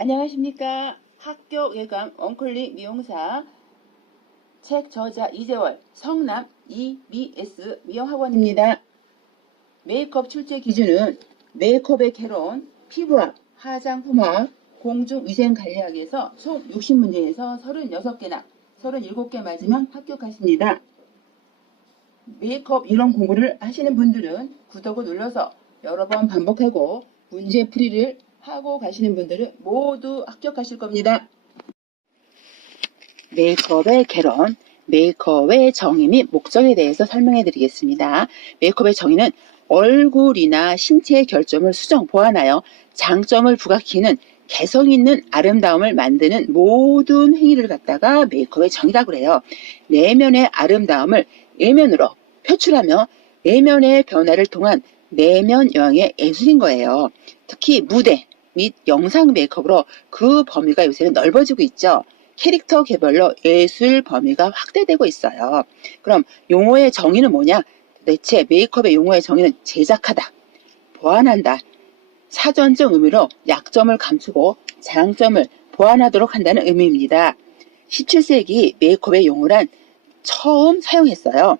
안녕하십니까. 학교 예감 원클릭 미용사 책 저자 이재월 성남 EBS 미용학원입니다. 메이크업 출제 기준은 메이크업의 개론, 피부학, 화장품학, 공중위생관리학에서 총 60문제에서 36개나 37개 맞으면 합격하십니다. 메이크업 이론 공부를 하시는 분들은 구독을 눌러서 여러 번 반복하고 문제풀이를 하고 가시는 분들은 모두 합격하실 겁니다. 메이크업의 개론, 메이크업의 정의 및 목적에 대해서 설명해 드리겠습니다. 메이크업의 정의는 얼굴이나 신체의 결점을 수정, 보완하여 장점을 부각시키는 개성 있는 아름다움을 만드는 모든 행위를 갖다가 메이크업의 정의라고 해요. 내면의 아름다움을 외면으로 표출하며 내면의 변화를 통한 내면 여행의 예술인 거예요. 특히 무대 및 영상 메이크업으로 그 범위가 요새는 넓어지고 있죠. 캐릭터 개별로 예술 범위가 확대되고 있어요. 그럼 용어의 정의는 뭐냐? 도대체 메이크업의 용어의 정의는 제작하다, 보완한다, 사전적 의미로 약점을 감추고 장점을 보완하도록 한다는 의미입니다. 17세기 메이크업의 용어란 처음 사용했어요.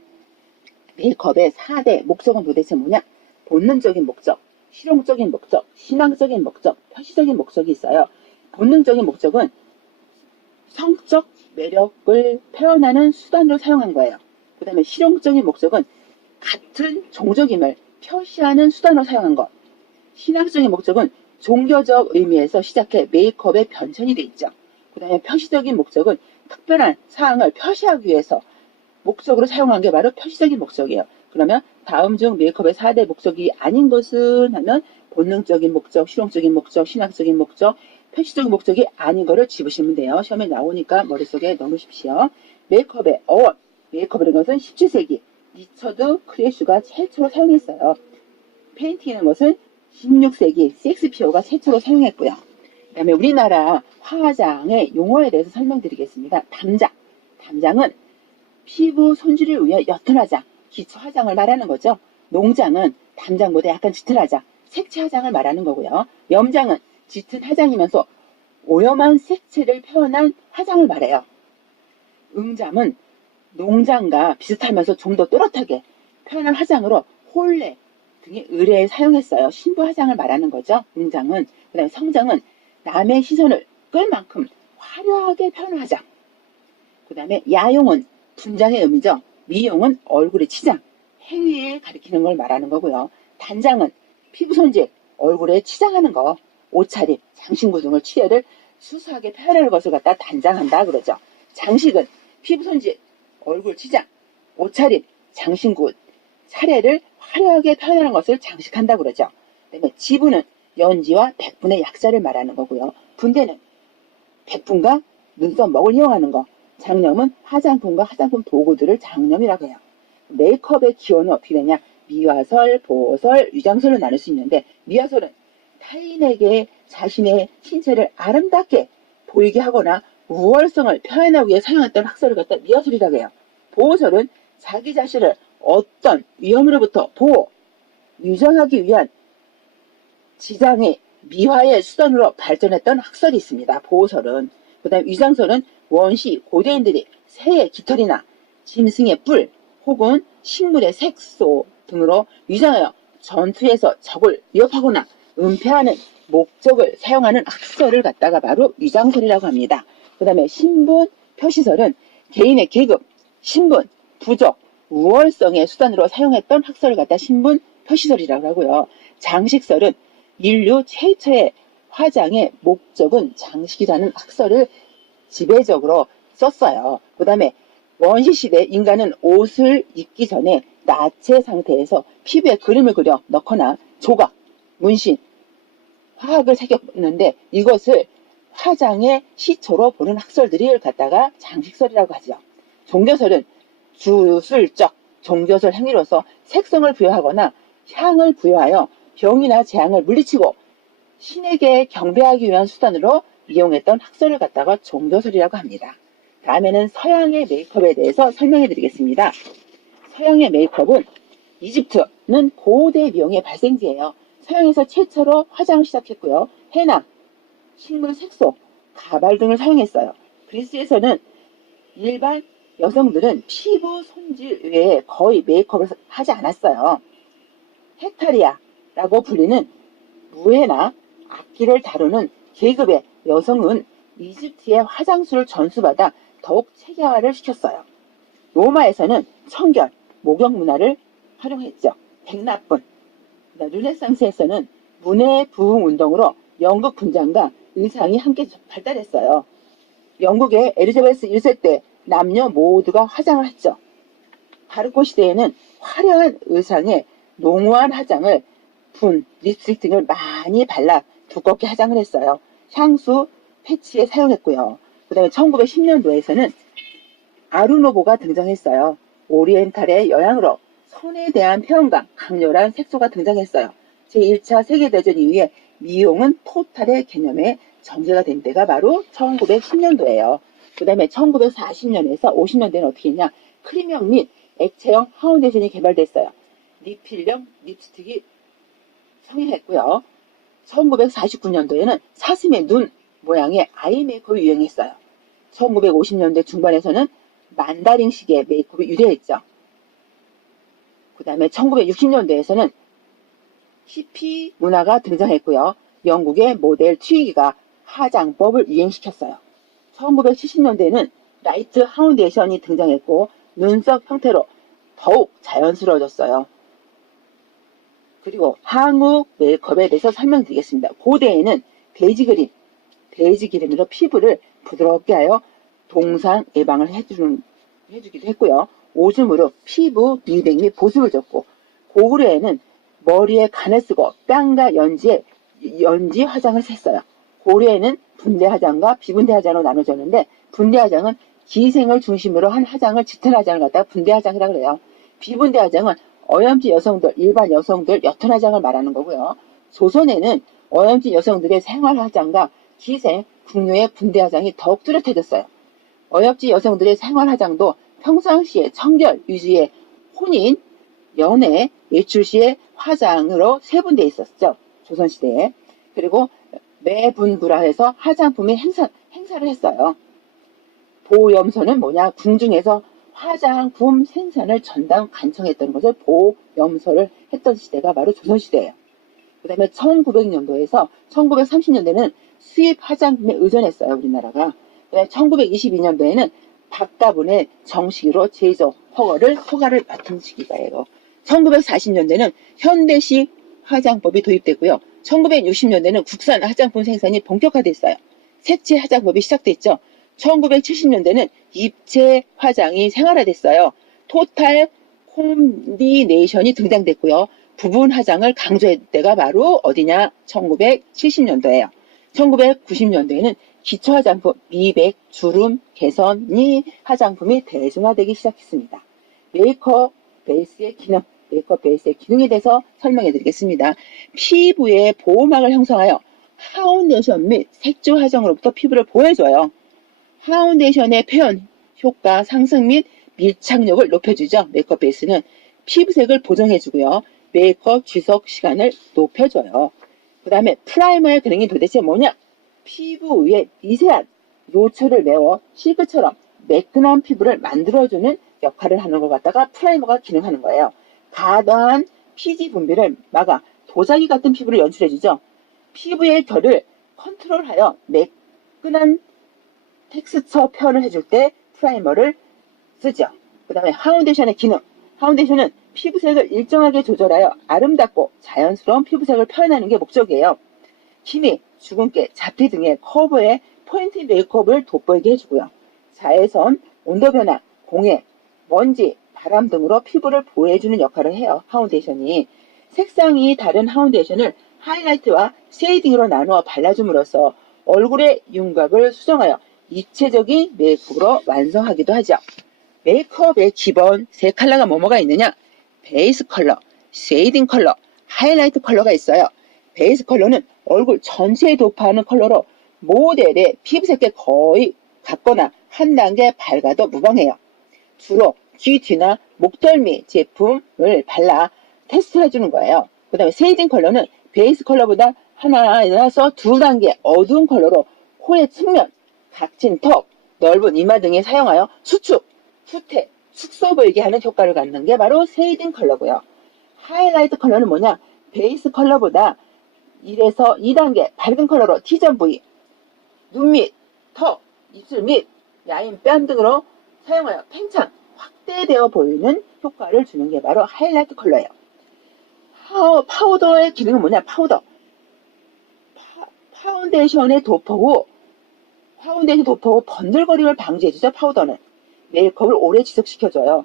메이크업의 4대 목적은 도대체 뭐냐? 본능적인 목적, 실용적인 목적, 신앙적인 목적, 표시적인 목적이 있어요. 본능적인 목적은 성적 매력을 표현하는 수단으로 사용한 거예요. 그 다음에 실용적인 목적은 같은 종족임을 표시하는 수단으로 사용한 것. 신앙적인 목적은 종교적 의미에서 시작해 메이크업의 변천이 돼 있죠. 그 다음에 표시적인 목적은 특별한 사항을 표시하기 위해서 목적으로 사용한 게 바로 표시적인 목적이에요. 그러면 다음 중 메이크업의 4대 목적이 아닌 것은 하면 본능적인 목적, 실용적인 목적, 신학적인 목적, 표시적인 목적이 아닌 거를 집으시면 돼요. 시험에 나오니까 머릿속에 넣으십시오. 메이크업의 어원, 메이크업이라는 것은 17세기 리처드 크레슈가 최초로 사용했어요. 페인팅이라는 것은 16세기 셰익스피어가 최초로 사용했고요. 그 다음에 우리나라 화장의 용어에 대해서 설명드리겠습니다. 담장, 담장은 피부 손질을 위해 옅은 화장, 기초 화장을 말하는 거죠. 농장은 담장보다 약간 짙은 화장, 색채 화장을 말하는 거고요. 염장은 짙은 화장이면서 오염한 색채를 표현한 화장을 말해요. 응잠은 농장과 비슷하면서 좀 더 또렷하게 표현한 화장으로 홀레 등의 의뢰에 사용했어요. 신부 화장을 말하는 거죠. 응장은. 그 다음에 성장은 남의 시선을 끌 만큼 화려하게 표현한 화장. 그 다음에 야용은 분장의 의미죠. 미용은 얼굴의 치장, 행위에 가리키는 걸 말하는 거고요. 단장은 피부 손질, 얼굴에 치장하는 거, 옷차림, 장신구 등을 취해를 수수하게 표현하는 것을 갖다 단장한다 그러죠. 장식은 피부 손질, 얼굴 치장, 옷차림, 장신구, 차례를 화려하게 표현하는 것을 장식한다 그러죠. 그다음에 지분은 연지와 백분의 약자를 말하는 거고요. 분대는 백분과 눈썹, 먹을 이용하는 거. 장염은 화장품과 화장품 도구들을 장염이라고 해요. 메이크업의 기원은 어떻게 되냐? 미화설, 보호설, 위장설로 나눌 수 있는데 미화설은 타인에게 자신의 신체를 아름답게 보이게 하거나 우월성을 표현하기 위해 사용했던 학설을 갖다 미화설이라고 해요. 보호설은 자기 자신을 어떤 위험으로부터 보호, 유정하기 위한 지장의 미화의 수단으로 발전했던 학설이 있습니다. 보호설은. 그 다음에 위장설은 원시 고대인들이 새의 깃털이나 짐승의 뿔 혹은 식물의 색소 등으로 위장하여 전투에서 적을 위협하거나 은폐하는 목적을 사용하는 학설을 갖다가 바로 위장설이라고 합니다. 그 다음에 신분 표시설은 개인의 계급, 신분, 부족, 우월성의 수단으로 사용했던 학설을 갖다 신분 표시설이라고 하고요. 장식설은 인류 최초의 화장의 목적은 장식이라는 학설을 지배적으로 썼어요. 그 다음에 원시시대 인간은 옷을 입기 전에 나체 상태에서 피부에 그림을 그려 넣거나 조각, 문신, 화학을 새겼는데 이것을 화장의 시초로 보는 학설들이 갖다가 장식설이라고 하죠. 종교설은 주술적 종교설 행위로서 색성을 부여하거나 향을 부여하여 병이나 재앙을 물리치고 신에게 경배하기 위한 수단으로 이용했던 학설을 갖다가 종교설이라고 합니다. 다음에는 서양의 메이크업에 대해서 설명해 드리겠습니다. 서양의 메이크업은 이집트는 고대 미용의 발생지예요. 서양에서 최초로 화장을 시작했고요. 해나, 식물 색소, 가발 등을 사용했어요. 그리스에서는 일반 여성들은 피부 손질 외에 거의 메이크업을 하지 않았어요. 헷타리아라고 불리는 무예나 악기를 다루는 계급의 여성은 이집트의 화장술을 전수받아 더욱 체계화를 시켰어요. 로마에서는 청결, 목욕 문화를 활용했죠. 백납분. 르네상스에서는 문해 부흥 운동으로 연극 분장과 의상이 함께 발달했어요. 영국의 엘리자베스 1세 때 남녀 모두가 화장을 했죠. 바르코 시대에는 화려한 의상에 농후한 화장을 분, 립스틱 등을 많이 발라 두껍게 화장을 했어요. 향수, 패치에 사용했고요. 그 다음에 1910년도에서는 아르노보가 등장했어요. 오리엔탈의 영향으로 선에 대한 표현과 강렬한 색소가 등장했어요. 제1차 세계대전 이후에 미용은 토탈의 개념에 전개가 된 때가 바로 1910년도예요. 그 다음에 1940년에서 50년대는 어떻게 했냐? 크림형 및 액체형 파운데이션이 개발됐어요. 리필형 립스틱이 성행했고요. 1949년도에는 사슴의 눈 모양의 아이 메이크업이 유행했어요. 1950년대 중반에서는 만다린 식의 메이크업이 유행했죠. 그 다음에 1960년대에서는 히피 문화가 등장했고요. 영국의 모델 트위기가 화장법을 유행시켰어요. 1970년대에는 라이트 파운데이션이 등장했고 눈썹 형태로 더욱 자연스러워졌어요. 그리고 한국 메이크업에 대해서 설명드리겠습니다. 고대에는 베이지 그림으로 피부를 부드럽게 하여 동상 예방을 해주기도 했고요. 오줌으로 피부 미백 및 보습을 줬고, 고구려에는 머리에 간을 쓰고 뺨과 연지 화장을 했어요. 고려에는 분대 화장과 비분대 화장으로 나눠졌는데, 분대 화장은 기생을 중심으로 한 화장을 짙은 화장을 갖다가 분대 화장이라고 그래요. 비분대 화장은 어염지 여성들, 일반 여성들 옅은 화장을 말하는 거고요. 조선에는 어염지 여성들의 생활 화장과 기생, 궁녀의 분대 화장이 더욱 뚜렷해졌어요. 어염지 여성들의 생활 화장도 평상시에 청결 유지에 혼인, 연애, 외출 시에 화장으로 세분되어 있었죠. 조선시대에. 그리고 매분부라해서 화장품의 행사를 했어요. 보염소는 뭐냐? 궁중에서 화장품 생산을 전담 간청했던 것을 보염소를 했던 시대가 바로 조선시대예요. 그 다음에 1900년도에서 1930년대는 수입 화장품에 의존했어요. 우리나라가. 1922년도에는 박가분의 정식으로 제조 허가를 맡은 시기가예요. 1940년대는 현대식 화장법이 도입됐고요. 1960년대는 국산 화장품 생산이 본격화됐어요. 색채 화장법이 시작됐죠. 1970년대는 입체 화장이 생활화됐어요. 토탈 콤비네이션이 등장됐고요. 부분 화장을 강조할 때가 바로 어디냐? 1970년도예요. 1990년도에는 기초 화장품, 미백, 주름, 개선이 화장품이 대중화되기 시작했습니다. 메이크업 베이스의 기능에 대해서 설명해 드리겠습니다. 피부의 보호막을 형성하여 파운데이션 및 색조 화장으로부터 피부를 보호해줘요. 파운데이션의 표현 효과 상승 및 밀착력을 높여주죠. 메이크업 베이스는 피부색을 보정해주고요. 메이크업 지속 시간을 높여줘요. 그 다음에 프라이머의 기능이 도대체 뭐냐? 피부 위에 미세한 요철을 메워 실크처럼 매끈한 피부를 만들어주는 역할을 하는 것 같다가 프라이머가 기능하는 거예요. 과다한 피지 분비를 막아 도자기 같은 피부를 연출해주죠. 피부의 결을 컨트롤하여 매끈한 텍스처 표현을 해줄 때 프라이머를 쓰죠. 그 다음에 파운데이션의 기능. 파운데이션은 피부색을 일정하게 조절하여 아름답고 자연스러운 피부색을 표현하는 게 목적이에요. 기미, 주근깨, 잡티 등의 커브에 포인트 메이크업을 돋보이게 해주고요. 자외선, 온도 변화, 공해, 먼지, 바람 등으로 피부를 보호해주는 역할을 해요. 파운데이션이. 색상이 다른 파운데이션을 하이라이트와 쉐이딩으로 나누어 발라줌으로써 얼굴의 윤곽을 수정하여 입체적인 메이크업으로 완성하기도 하죠. 메이크업의 기본 세 컬러가 뭐가 있느냐? 베이스 컬러, 쉐이딩 컬러, 하이라이트 컬러가 있어요. 베이스 컬러는 얼굴 전체에 도포하는 컬러로 모델의 피부색에 거의 같거나 한 단계 밝아도 무방해요. 주로 귀 뒤나 목덜미 제품을 발라 테스트를 해주는 거예요. 그 다음에 쉐이딩 컬러는 베이스 컬러보다 하나에서 두 단계 어두운 컬러로 코의 측면, 각진 턱, 넓은 이마 등에 사용하여 수축, 후퇴, 숙소 보이게 하는 효과를 갖는 게 바로 쉐이딩 컬러고요. 하이라이트 컬러는 뭐냐? 베이스 컬러보다 1에서 2단계 밝은 컬러로 T존 부위, 눈 밑, 턱, 입술 밑, 야인 뺨 등으로 사용하여 팽창, 확대되어 보이는 효과를 주는 게 바로 하이라이트 컬러예요. 파우더의 기능은 뭐냐? 파운데이션의 도포 후 번들거림을 방지해주죠. 파우더는 메이크업을 오래 지속시켜줘요.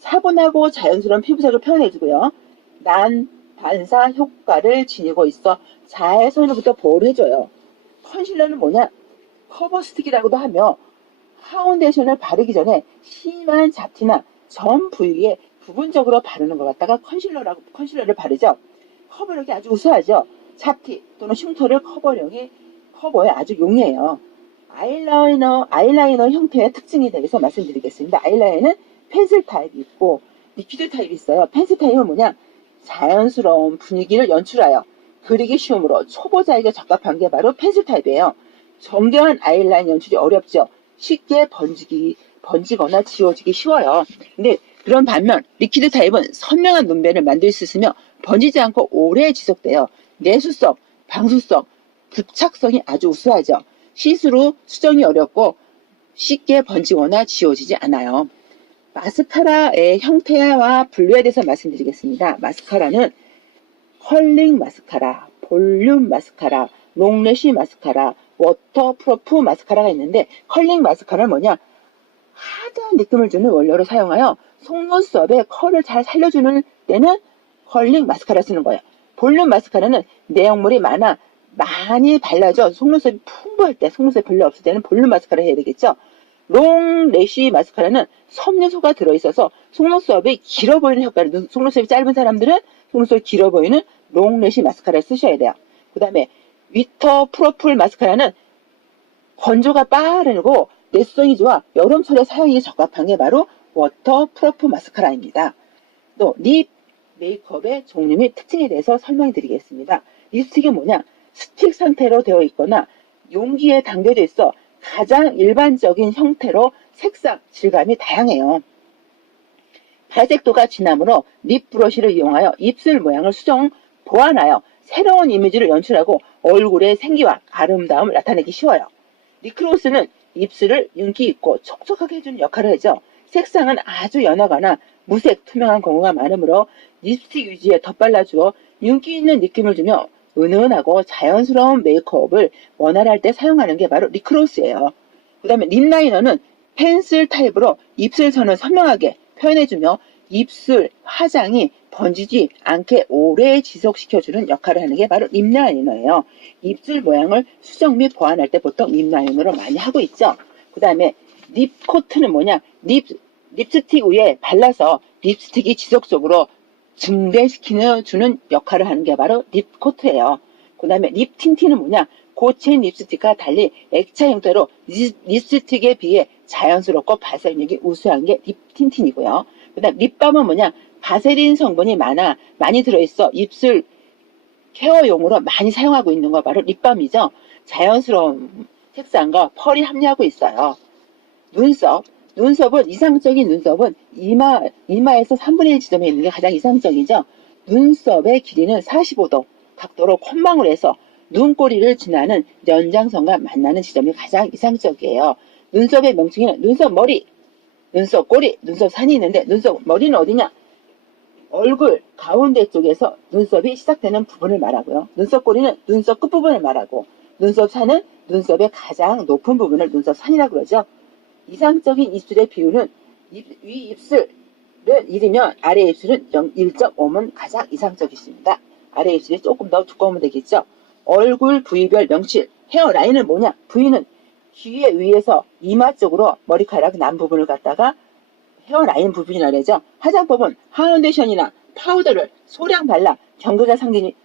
차분하고 자연스러운 피부색을 표현해주고요. 난 반사 효과를 지니고 있어 자외선으로부터 보호를 해줘요. 컨실러는 뭐냐? 커버 스틱이라고도 하며 파운데이션을 바르기 전에 심한 잡티나 점 부위에 부분적으로 바르는 것 같다가 컨실러를 바르죠. 커버력이 아주 우수하죠. 잡티 또는 흉터를 커버에 아주 용이해요. 아이라이너 형태의 특징에 대해서 말씀드리겠습니다. 아이라이너는 펜슬 타입이 있고 리퀴드 타입이 있어요. 펜슬 타입은 뭐냐? 자연스러운 분위기를 연출하여 그리기 쉬움으로 초보자에게 적합한 게 바로 펜슬 타입이에요. 정교한 아이라인 연출이 어렵죠. 쉽게 번지거나 지워지기 쉬워요. 근데 그런 반면 리퀴드 타입은 선명한 눈매를 만들 수 있으며 번지지 않고 오래 지속돼요. 내수성, 방수성, 부착성이 아주 우수하죠. 시스루 수정이 어렵고 쉽게 번지거나 지워지지 않아요. 마스카라의 형태와 분류에 대해서 말씀드리겠습니다. 마스카라는 컬링 마스카라, 볼륨 마스카라, 롱래쉬 마스카라, 워터프루프 마스카라가 있는데 컬링 마스카라는 뭐냐? 하드한 느낌을 주는 원료를 사용하여 속눈썹의 컬을 잘 살려주는 때는 컬링 마스카라 쓰는 거예요. 볼륨 마스카라는 내용물이 많이 발라져 속눈썹이 풍부할 때, 속눈썹이 별로 없을 때는 볼륨 마스카라 해야 되겠죠. 롱 래쉬 마스카라는 섬유소가 들어있어서 속눈썹이 길어 보이는 효과를, 속눈썹이 짧은 사람들은 속눈썹이 길어 보이는 롱 래쉬 마스카라를 쓰셔야 돼요. 그 다음에 위터 프로풀 마스카라는 건조가 빠르고 내수성이 좋아 여름철에 사용이 적합한 게 바로 워터 프로프 마스카라입니다. 또 립 메이크업의 종류 및 특징에 대해서 설명해 드리겠습니다. 립스틱이 뭐냐? 스틱 상태로 되어 있거나 용기에 담겨져 있어 가장 일반적인 형태로 색상, 질감이 다양해요. 발색도가 진하므로 립 브러쉬를 이용하여 입술 모양을 보완하여 새로운 이미지를 연출하고 얼굴의 생기와 아름다움을 나타내기 쉬워요. 리크로스는 입술을 윤기 있고 촉촉하게 해주는 역할을 하죠. 색상은 아주 연하거나 무색, 투명한 경우가 많으므로 립스틱 위주에 덧발라주어 윤기 있는 느낌을 주며 은은하고 자연스러운 메이크업을 원활할 때 사용하는 게 바로 리크로스예요. 그 다음에 립라이너는 펜슬 타입으로 입술선을 선명하게 표현해주며 입술 화장이 번지지 않게 오래 지속시켜주는 역할을 하는 게 바로 립라이너예요. 입술 모양을 수정 및 보완할 때 보통 립라이너로 많이 하고 있죠. 그 다음에 립코트는 뭐냐? 립스틱 위에 발라서 립스틱이 지속적으로 증대시키는 역할을 하는 게 바로 립코트예요. 그 다음에 립 틴트는 뭐냐? 고체인 립스틱과 달리 액체 형태로 립스틱에 비해 자연스럽고 발색력이 우수한 게 립 틴트이고요. 그 다음 립밤은 뭐냐? 바세린 성분이 많이 들어있어 입술 케어용으로 많이 사용하고 있는 거 바로 립밤이죠. 자연스러운 색상과 펄이 함유하고 있어요. 눈썹은 이상적인 눈썹은 이마에서 3분의 1 지점에 있는 게 가장 이상적이죠. 눈썹의 길이는 45도 각도로 콧망울 해서 눈꼬리를 지나는 연장선과 만나는 지점이 가장 이상적이에요. 눈썹의 명칭에는 눈썹 머리, 눈썹 꼬리, 눈썹 산이 있는데 눈썹 머리는 어디냐? 얼굴 가운데 쪽에서 눈썹이 시작되는 부분을 말하고요. 눈썹 꼬리는 눈썹 끝부분을 말하고 눈썹 산은 눈썹의 가장 높은 부분을 눈썹 산이라고 그러죠. 이상적인 입술의 비율은 위 입술은 1이면 아래 입술은 1.5면 가장 이상적이십니다. 아래 입술이 조금 더 두꺼우면 되겠죠. 얼굴 부위별 명칭, 헤어라인은 뭐냐? 부위는 귀 위에서 이마 쪽으로 머리카락 난 부분을 갖다가 헤어라인 부분이라 그러죠. 화장법은 파운데이션이나 파우더를 소량 발라 경계가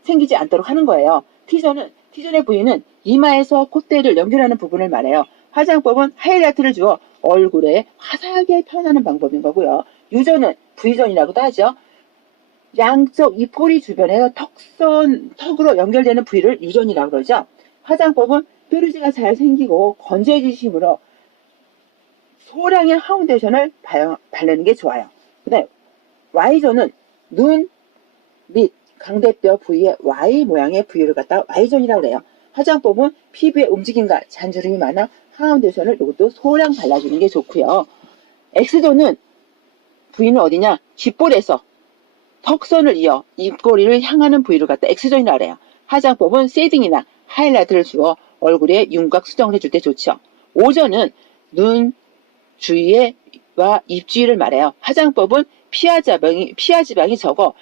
생기지 않도록 하는 거예요. T존의 부위는 이마에서 콧대를 연결하는 부분을 말해요. 화장법은 하이라이트를 주어 얼굴에 화사하게 표현하는 방법인 거고요. V존이라고도 하죠. 양쪽 입꼬리 주변에 턱으로 연결되는 부위를 유전이라고 그러죠. 화장법은 뾰루지가 잘 생기고 건조해지심으로 소량의 파운데이션을 바르는 게 좋아요. 그 다음에 Y존은 눈 및 강대뼈 부위에 Y 모양의 부위를 갖다가 Y존이라고 해요. 화장법은 피부의 움직임과 잔주름이 많아 파운데이션을 이것도 소량 발라주는 게 좋고요. X존은 부위는 어디냐? 귓볼에서 턱선을 이어 입꼬리를 향하는 부위를 갖다 X존이라고 해요. 화장법은 쉐이딩이나 하이라이트를 주어 얼굴에 윤곽 수정을 해줄 때 좋죠. O존은 눈 주위와 입 주위를 말해요. 화장법은 피하 지방이 적어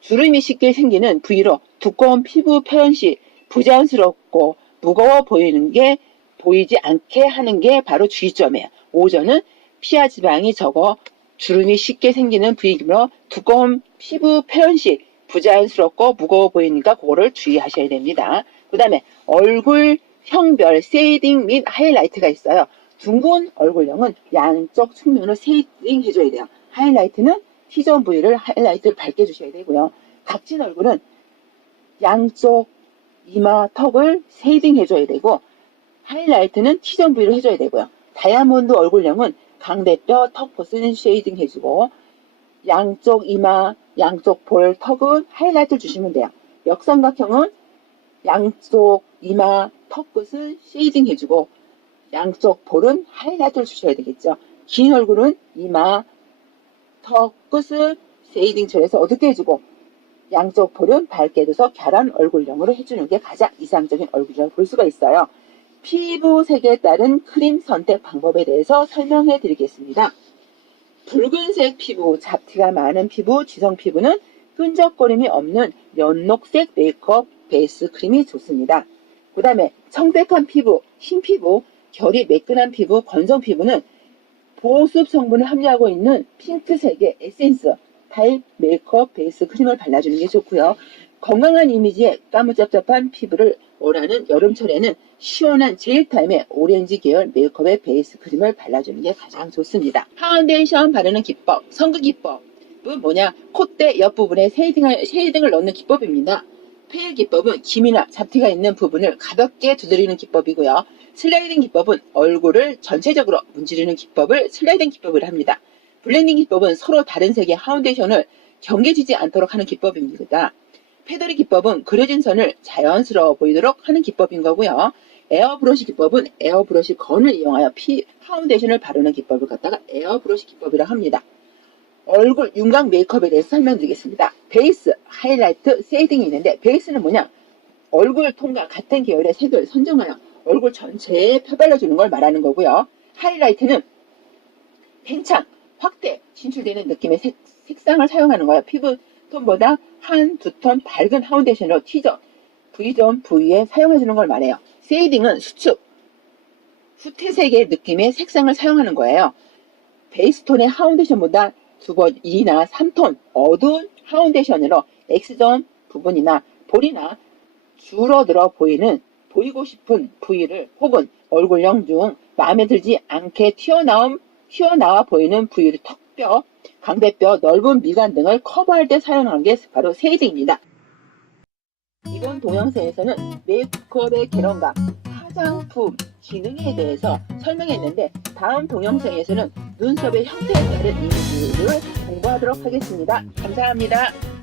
주름이 쉽게 생기는 부위로 두꺼운 피부 표현 시 부자연스럽고 무거워 보이지 않게 하는 게 바로 주의점이에요. O존은 피하 지방이 적어 주름이 쉽게 생기는 부위이므로 두꺼운 피부 표현 시 부자연스럽고 무거워 보이니까 그거를 주의하셔야 됩니다. 그 다음에 얼굴형별 쉐이딩 및 하이라이트가 있어요. 둥근 얼굴형은 양쪽 측면을 쉐이딩 해줘야 돼요. 하이라이트는 T존 부위를 하이라이트를 밝게 주셔야 되고요. 각진 얼굴은 양쪽 이마 턱을 쉐이딩 해줘야 되고 하이라이트는 T존 부위를 해줘야 되고요. 다이아몬드 얼굴형은 강대뼈 턱곳은 쉐이딩 해주고 양쪽 이마, 양쪽 볼, 턱은 하이라이트를 주시면 돼요. 역삼각형은 양쪽 이마, 턱끝을 쉐이딩 해주고 양쪽 볼은 하이라이트를 주셔야 되겠죠. 긴 얼굴은 이마, 턱, 끝을 쉐이딩 처리해서 어둡게 해주고 양쪽 볼은 밝게 해줘서 갸란 얼굴형으로 해주는 게 가장 이상적인 얼굴이라고 볼 수가 있어요. 피부색에 따른 크림 선택 방법에 대해서 설명해 드리겠습니다. 붉은색 피부, 잡티가 많은 피부, 지성 피부는 끈적거림이 없는 연녹색 메이크업 베이스 크림이 좋습니다. 그 다음에 청백한 피부, 흰 피부, 결이 매끈한 피부, 건성 피부는 보습 성분을 함유하고 있는 핑크색의 에센스 타입 메이크업 베이스 크림을 발라주는 게 좋고요. 건강한 이미지에 까무잡잡한 피부를 원하는 여름철에는 시원한 젤 타임의 오렌지 계열 메이크업의 베이스 크림을 발라주는 게 가장 좋습니다. 파운데이션 바르는 기법, 선크 기법은 뭐냐? 콧대 옆부분에 쉐이딩을 넣는 기법입니다. 페일 기법은 기미나 잡티가 있는 부분을 가볍게 두드리는 기법이고요. 슬라이딩 기법은 얼굴을 전체적으로 문지르는 기법을 슬라이딩 기법을 합니다. 블렌딩 기법은 서로 다른 색의 파운데이션을 경계지지 않도록 하는 기법입니다. 패더리 기법은 그려진 선을 자연스러워 보이도록 하는 기법인 거고요. 에어브러시 기법은 에어브러시 건을 이용하여 파운데이션을 바르는 기법을 갖다가 에어브러시 기법이라고 합니다. 얼굴 윤곽 메이크업에 대해서 설명드리겠습니다. 베이스, 하이라이트, 쉐이딩이 있는데 베이스는 뭐냐? 얼굴 톤과 같은 계열의 색을 선정하여 얼굴 전체에 펴발라주는 걸 말하는 거고요. 하이라이트는 팽창, 확대, 진출되는 느낌의 색상을 사용하는 거예요. 피부 톤보다 한 두 톤 밝은 파운데이션으로 T존, V존 부위에 사용해주는 걸 말해요. 쉐이딩은 수축, 후퇴색의 느낌의 색상을 사용하는 거예요. 베이스톤의 파운데이션보다 2번, 2나 3톤 어두운 파운데이션으로 X존 부분이나 볼이나 줄어들어 보이고 싶은 부위를 혹은 얼굴형 중 마음에 들지 않게 튀어나와 보이는 부위를 턱뼈, 강대뼈, 넓은 미간 등을 커버할 때 사용하는 게 바로 쉐이딩입니다. 이번 동영상에서는 메이크업의 개념과 화장품 기능에 대해서 설명했는데 다음 동영상에서는 눈썹의 형태에 따른 이미지를 공부하도록 하겠습니다. 감사합니다.